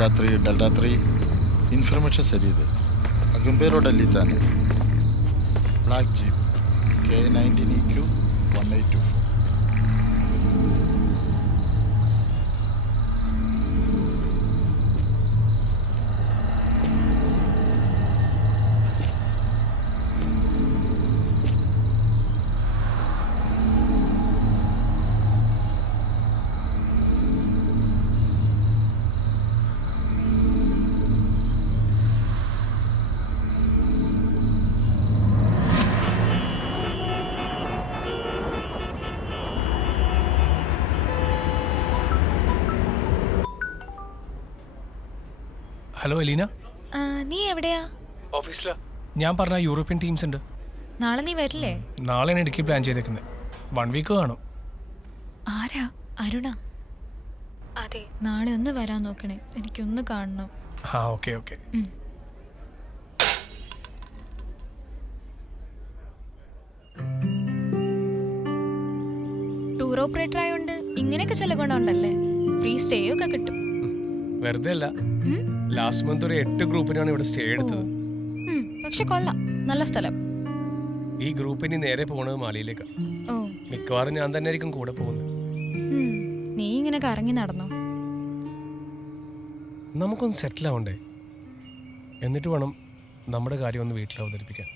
Delta 3 information ಸರಿ ಇದೆ. ಅಗಂಬೆ ರೋಡಲ್ಲಿ ತಾನೆ. Black jeep K19EQ 1824. Hello Elina, നീ എവിടെയാ? ഓഫീസിലാ. ഞാൻ പറഞ്ഞ യൂറോപ്യൻ ടീംസ് ഉണ്ട്. നാളെ നീ വരില്ലേ? നാളെയാണ് ഇടുക്കി പ്ലാൻ ചെയ്തേക്കുന്നത്. 1 വീക്ക് കാണും. ആരാ? അരുണ? അതെ, നാളെ ഒന്ന് വരാൻ നോക്കണേ, എനിക്കൊന്ന് കാണണം. ആ ഓക്കെ ഓക്കെ. ടൂർ ഓപ്പറേറ്റർ ആയോണ്ട് ഇങ്ങനെയൊക്കെ ചില ഗുണമുണ്ടല്ലേ. ഫ്രീ സ്റ്റേ ഒക്കെ കിട്ടും. വെറുതെ അല്ല, ലാസ്റ്റ് മന്ത് ഒരു 8 ഗ്രൂപ്പിനാണ് ഇവിടെ സ്റ്റേ എടുത്തത്. പക്ഷെ കൊള്ളാം, നല്ല സ്ഥലം. ഈ ഗ്രൂപ്പിന് നേരെ പോകുന്നത് മാലിയിലേക്കാണ്. ഓ, മിക്കവാറും ഞാൻ തന്നെ ആയിരിക്കും കൂടെ പോകുന്നത്. നീ ഇങ്ങനെ കറങ്ങി നടന്നോ? നമുക്കൊന്ന് സെറ്റിൽ ആവണ്ടേ? എന്നിട്ട് വേണം നമ്മുടെ കാര്യം ഒന്ന് വീട്ടിൽ അവതരിപ്പിക്കാൻ.